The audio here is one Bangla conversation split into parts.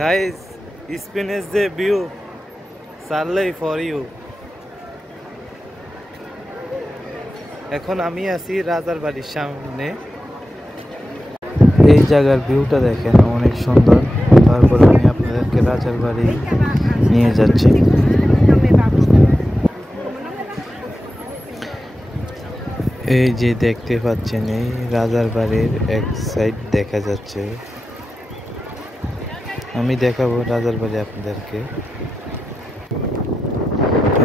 Guys, Spain is the view. Saleh for you. এখন আমি আছি রাজার বাড়ির সামনে। এই জায়গার ভিউটা দেখেন অনেক সুন্দর। তারপরে আমি আপনাদেরকে রাজার বাড়ি নিয়ে যাচ্ছি। এই যে দেখতে পাচ্ছেন এই রাজার বাড়ির এক সাইড দেখা যাচ্ছে। আমি দেখাবো রাজার বাড়ি আপনাদেরকে।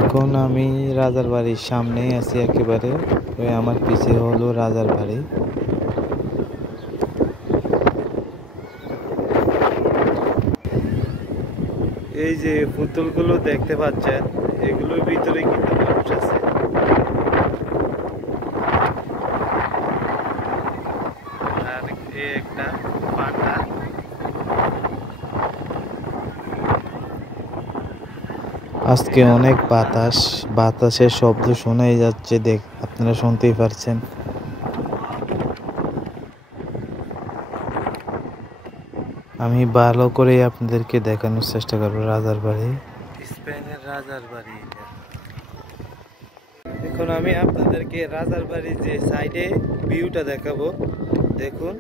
এখন আমি রাজার বাড়ির সামনেই আছি একেবারে। ওই আমার পিছে হলো রাজার বাড়ি। এই যে পুতুলগুলো দেখতে পাচ্ছেন এগুলোর ভিতরে কিন্তু মানুষ আছে। আর একটা পাটা। আজকে অনেক বাতাসের শব্দ শোনাই যাচ্ছে, আপনারা শুনতেই পারছেন। আমি ভালো করে আপনাদেরকে দেখানোর চেষ্টা করবো রাজার বাড়ি, স্পেনের রাজার বাড়ি। এখন আমি আপনাদেরকে রাজার বাড়ির যে সাইডে ভিউটা দেখাবো, দেখুন।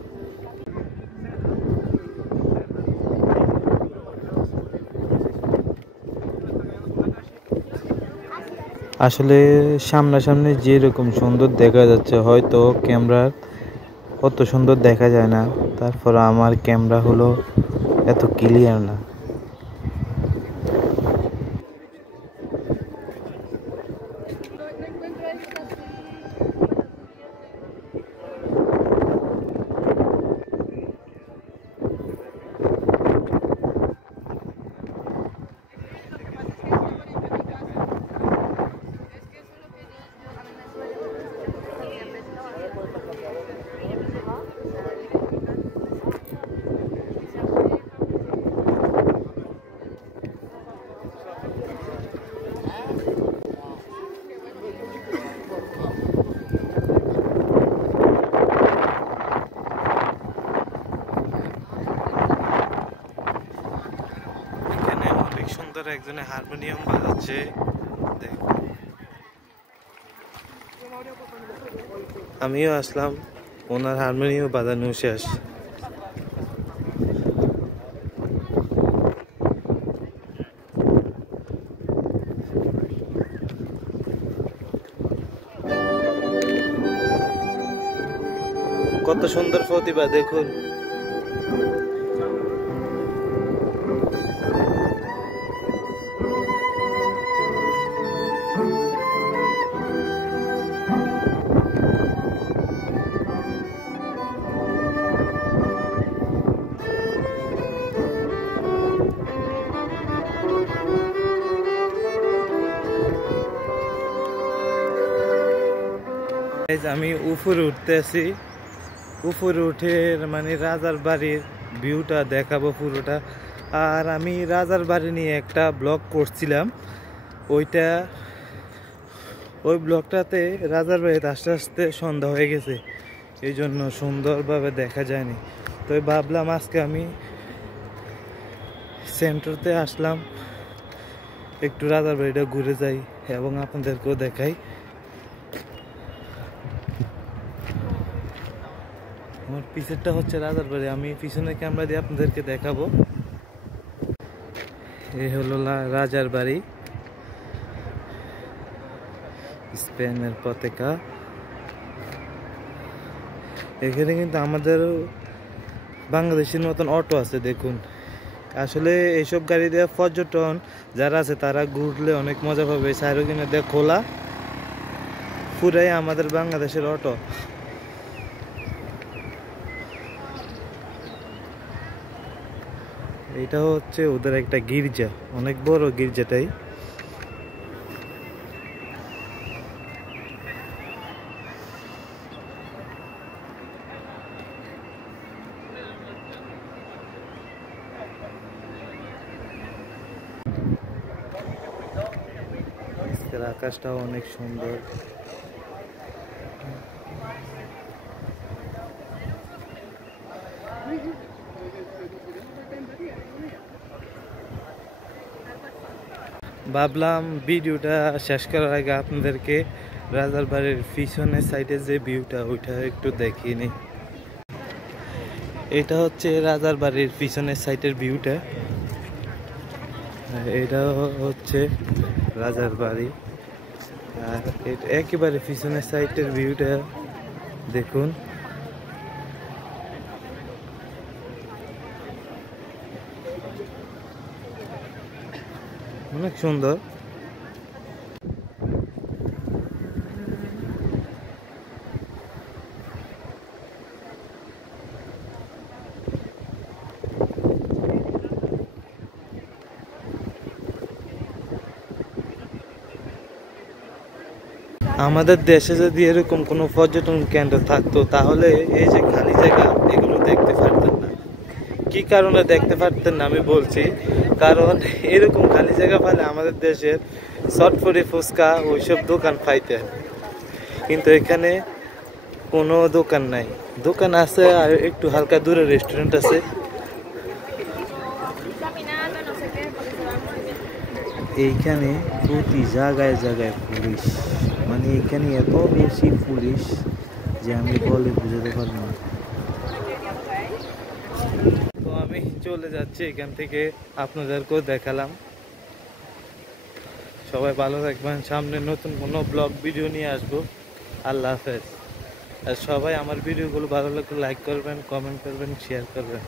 আসলে সামনাসামনি যেরকম সুন্দর দেখা যাচ্ছে হয়তো ক্যামেরার অত সুন্দর দেখা যায় না, তারপর আমার ক্যামেরা হলো এত ক্লিয়ার না। সুন্দর একজনে হারমোনিয়াম বাজাচ্ছে, আমিও আসলাম ওনার হারমোনিয়াম বাজানো শেষ। কত সুন্দর প্রতিভা দেখুন। আমি উপরে উঠতেছি, উপরে উঠে মানে রাজার বাড়ির ভিউটা দেখাবো পুরোটা। আর আমি রাজার বাড়ি নিয়ে একটা ব্লগ করছিলাম, ওই ব্লগটাতে রাজার বাড়িতে আস্তে আস্তে সন্ধ্যা হয়ে গেছে, এই জন্য সুন্দরভাবে দেখা যায়নি। তো ভাবলাম আজকে আমি সেন্টারতে আসলাম, একটু রাজার বাড়িটা ঘুরে যাই এবং আপনাদেরকেও দেখাই। আমার পিছনটা হচ্ছে রাজার বাড়ি, আমি পিছনের ক্যামেরা দিয়ে আপনাদেরকে দেখাবো। এই হলো রাজার বাড়ি, স্পেনের পতাকা। এখানে কিন্তু আমাদের বাংলাদেশের মতন অটো আছে দেখুন। আসলে এইসব গাড়ি দিয়ে পর্যটন যারা আছে তারা ঘুরলে অনেক মজা পাবে। সাইরোকিনে দিয়ে খোলা, পুরাই আমাদের বাংলাদেশের অটো। এটা হচ্ছে ওদের একটা গির্জা, অনেক বড় গির্জাটাই। আকাশটাও অনেক সুন্দর। ভাবলাম ভিডিওটা শেষ করার আগে আপনাদেরকে রাজার বাড়ির পিছনের সাইডে যে ভিউটা ওইটা একটু দেখিয়ে নিই। এটা হচ্ছে রাজার বাড়ির পিছনের সাইডের ভিউটা। এটা হচ্ছে রাজার বাড়ি, আর একেবারে পিছনের সাইডের ভিউটা দেখুন। অনেক সুন্দর। আমাদের দেশে যদি এরকম কোনো পর্যটন কেন্দ্র থাকতো তাহলে এই যে খালি জায়গা এগুলো দেখতে পারতেন না। কি কারণে দেখতে পারতেন না আমি বলছি, কারণ এরকম খালি জায়গা পেলে আমাদের দেশের চটপটি ফুচকা ওইসব দোকান পাইতেন, কিন্তু এখানে কোনো দোকান নাই। দোকান আছে আর একটু হালকা দূরে রেস্টুরেন্ট আছে। এইখানে প্রতি জায়গায় জায়গায় পুলিশ, মানে এখানে এত বেশি পুলিশ যে আমি বলে বুঝাতে পারবো না। তো আমি চলে যাচ্ছি এখান থেকে, আপনাদেরকেও দেখালাম। সবাই ভালো থাকবেন, সামনে নতুন কোনো ব্লগ ভিডিও নিয়ে আসবো। আল্লাহ হাফেজ। আর সবাই আমার ভিডিওগুলো ভালো লাগলে লাইক করবেন, কমেন্ট করবেন, শেয়ার করবেন।